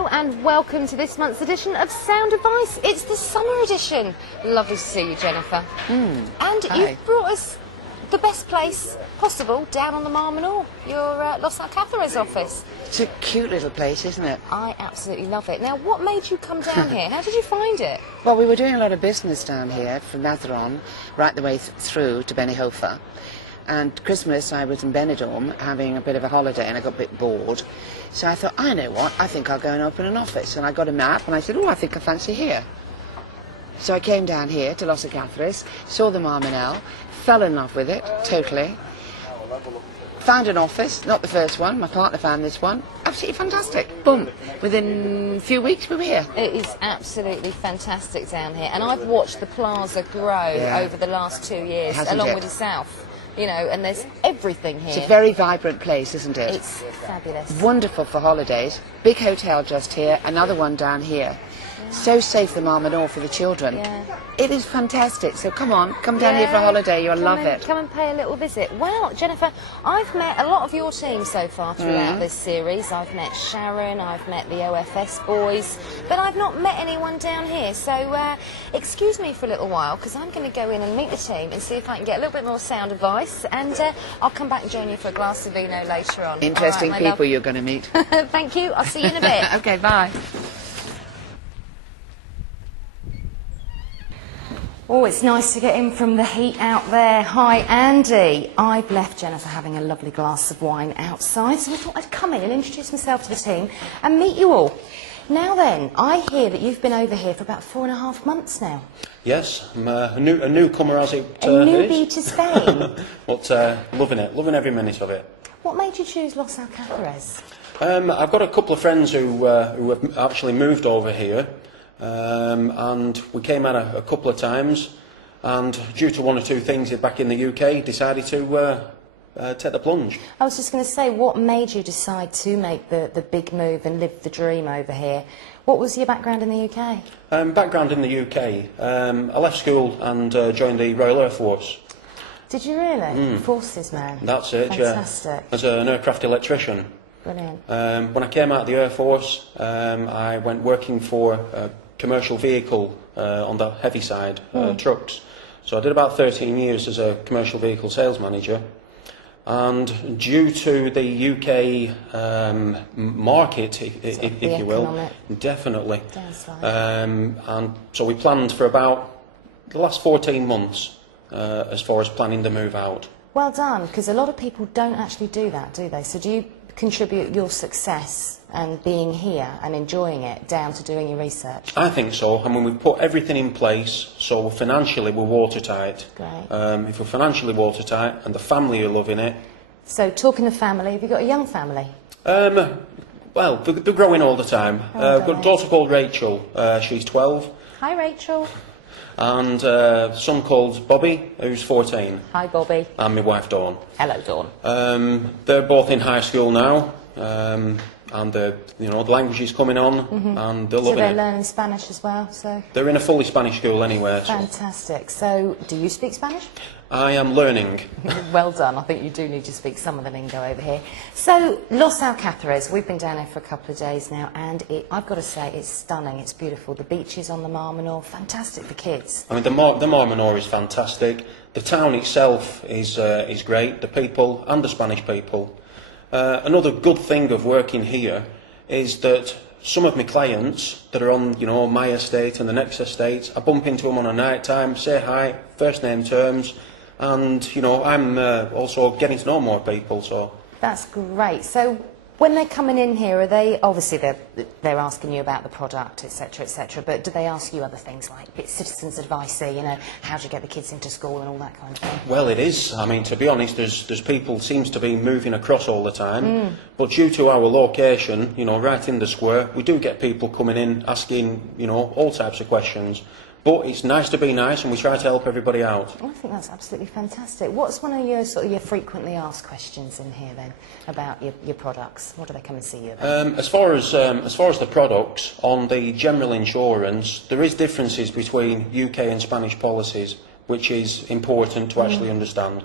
Hello and welcome to this month's edition of Sound Advice. It's the summer edition. Lovely to see you, Jennifer. And Hi. you've brought us the best place possible down on the Marmanor, your Los Alcázares office. It's a cute little place, isn't it? I absolutely love it. Now, what made you come down here? How did you find it? Well, we were doing a lot of business down here from Latheron right the way through to Benihofa. And Christmas I was in Benidorm having a bit of a holiday and I got a bit bored. So I thought, I know what, I think I'll go and open an office. And I got a map and I said, oh, I think I fancy here. So I came down here to Los Alcázares, saw the Marmanel, fell in love with it, totally. Found an office, not the first one, my partner found this one. Absolutely fantastic. Boom. Within a few weeks we were here. It is absolutely fantastic down here. And I've watched the plaza grow over the last 2 years, along with yourself. You know, and there's everything here. It's a very vibrant place, isn't it? It's fabulous. Wonderful for holidays. Big hotel just here, another one down here. So safe, the Marmanor, for the children. It is fantastic. So come on, come down here for a holiday. You'll love it. Come and pay a little visit. Well, Jennifer, I've met a lot of your team so far throughout this series. I've met Sharon, I've met the OFS boys, but I've not met anyone down here. So excuse me for a little while, because I'm going to go in and meet the team and see if I can get a little bit more sound advice, and I'll come back and join you for a glass of vino later on. Interesting people you're going to meet. Thank you. I'll see you in a bit. Okay, bye. Oh, it's nice to get in from the heat out there. Hi, Andy. I've left Jennifer having a lovely glass of wine outside, so I thought I'd come in and introduce myself to the team and meet you all. Now then, I hear that you've been over here for about 4.5 months now. Yes, I'm a newcomer as it A newbie to Spain. But loving it, loving every minute of it. What made you choose Los Alcázares? I've got a couple of friends who have actually moved over here. And we came out a couple of times, and due to one or two things back in the UK, decided to take the plunge. I was just going to say, what made you decide to make the big move and live the dream over here? What was your background in the UK? Background in the UK, I left school and joined the Royal Air Force. Did you really? Forces, man. That's it, Fantastic. As an aircraft electrician. Brilliant. When I came out of the Air Force, I went working for a commercial vehicle on the heavy side, trucks. So I did about 13 years as a commercial vehicle sales manager. And due to the UK market, if you will, definitely. And so we planned for about the last 14 months as far as planning the move out. Well done, because a lot of people don't actually do that, do they? So do you contribute your success and being here and enjoying it down to doing your research? I think so. I mean, we've put everything in place, so financially we're watertight. Great. If we're financially watertight and the family are loving it. So, talking of family, have you got a young family? Well, they're growing all the time. I've got a daughter called Rachel. She's 12. Hi, Rachel. And a son called Bobby, who's 14. Hi, Bobby. And my wife, Dawn. Hello, Dawn. They're both in high school now. And the language is coming on, and they're loving it. So they're learning Spanish as well, so... They're in a fully Spanish school anyway. Fantastic. So, do you speak Spanish? I am learning. Well done. I think you do need to speak some of the lingo over here. So, Los Alcázares, we've been down there for a couple of days now, and I've got to say, it's stunning, it's beautiful. The beaches on the Marmanor, fantastic for kids. I mean, the Marmanor is fantastic. The town itself is great, the people and the Spanish people. Another good thing of working here is that some of my clients that are on, my estate and the next estate, I bump into them on a night time, say hi, first name terms, and, I'm also getting to know more people, so... That's great. So, when they're coming in here, are they, obviously they're asking you about the product, etc., but do they ask you other things like citizens' advice, how do you get the kids into school and all that kind of thing? Well, it is. I mean, to be honest, there's people seems to be moving across all the time, but due to our location, right in the square, we do get people coming in asking, all types of questions. But it's nice to be nice, and we try to help everybody out. I think that's absolutely fantastic. What's one of your your frequently asked questions in here then about your products? What do they come and see you about? As far as the products on the general insurance, there is differences between UK and Spanish policies, which is important to actually understand.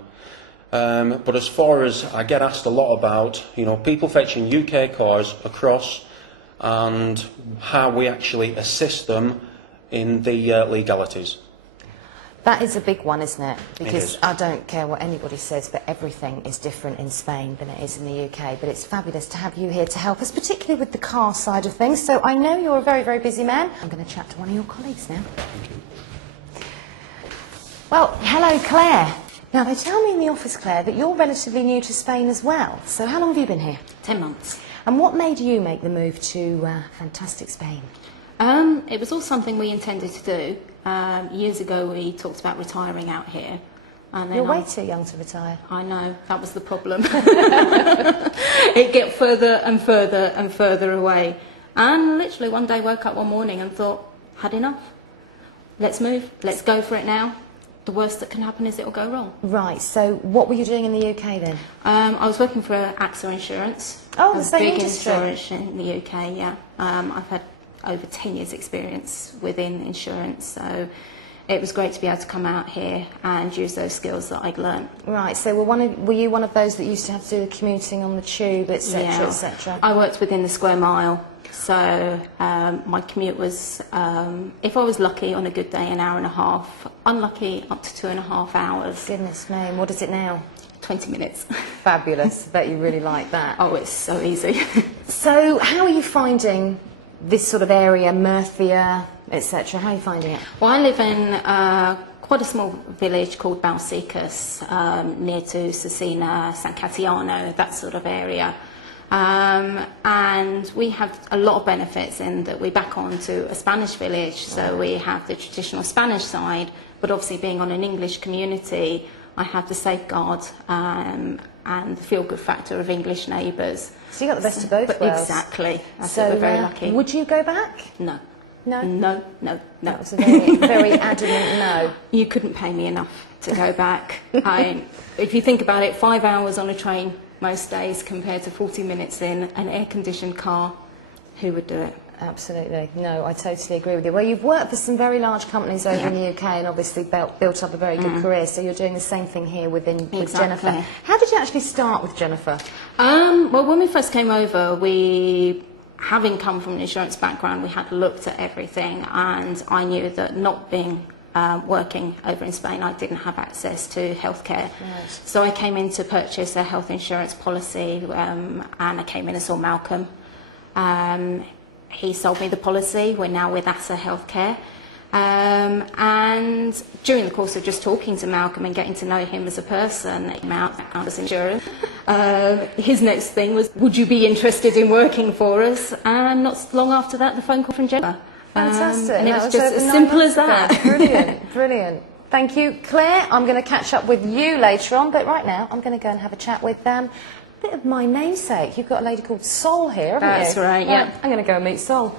But as far as I get asked a lot about, people fetching UK cars across and how we actually assist them in the legalities. That is a big one, isn't it? Because is. I don't care what anybody says, but everything is different in Spain than it is in the UK. But it's fabulous to have you here to help us, particularly with the car side of things. So I know you're a very, very busy man. I'm going to chat to one of your colleagues now. Thank you. Well, hello, Claire. Now, they tell me in the office, Claire, that you're relatively new to Spain as well. So how long have you been here? 10 months. And what made you make the move to fantastic Spain? It was all something we intended to do. Years ago we talked about retiring out here. And then You're way too young to retire. I know, that was the problem. It get further and further and further away. And literally one day woke up one morning and thought, had enough. Let's move, let's go for it now. The worst that can happen is it'll go wrong. Right, so what were you doing in the UK then? I was working for AXA Insurance. Oh, the a same big industry. insurance in the UK, yeah. I've had over 10 years experience within insurance, so it was great to be able to come out here and use those skills that I'd learned. Right, so were you one of those that used to have to do the commuting on the tube, etc., etc.? I worked within the square mile, so my commute was, if I was lucky on a good day, an hour and a half, unlucky up to 2.5 hours. Goodness me, and what is it now? 20 minutes. Fabulous, bet you really like that. Oh, it's so easy. So how are you finding this sort of area, Murcia, etc.? How are you finding it? Well, I live in quite a small village called Balsicas, near to Cecina, San Catiano, that sort of area. And we have a lot of benefits in that we back on to a Spanish village, so we have the traditional Spanish side, but obviously being on an English community, I have the safeguard and the feel-good factor of English neighbours. So you got the best of both worlds. Exactly. That's So it, we're very lucky. would you go back? No. No? No, no, no. That was a very, very adamant no. You couldn't pay me enough to go back. If you think about it, 5 hours on a train most days compared to 40 minutes in an air-conditioned car, who would do it? Absolutely. No, I totally agree with you. Well, you've worked for some very large companies over in the UK and obviously built up a very good career, so you're doing the same thing here with Exactly. Jennifer. How did you actually start with Jennifer? Well, when we first came over, having come from an insurance background, we had looked at everything, and I knew that not being working over in Spain, I didn't have access to healthcare. Right. So I came in to purchase a health insurance policy, and I came in and saw Malcolm. He sold me the policy. We're now with AXA Healthcare. And during the course of just talking to Malcolm and getting to know him as a person, he came out as insurance. His next thing was, would you be interested in working for us? And not long after that, the phone call from Jennifer. Fantastic. And it That was just over as 9 simple months as that. ago. Brilliant, brilliant. Thank you, Claire. I'm going to catch up with you later on, but right now I'm going to go and have a chat with a bit of my namesake. You've got a lady called Sol here, haven't you? That's right, yeah. I'm going to go and meet Sol.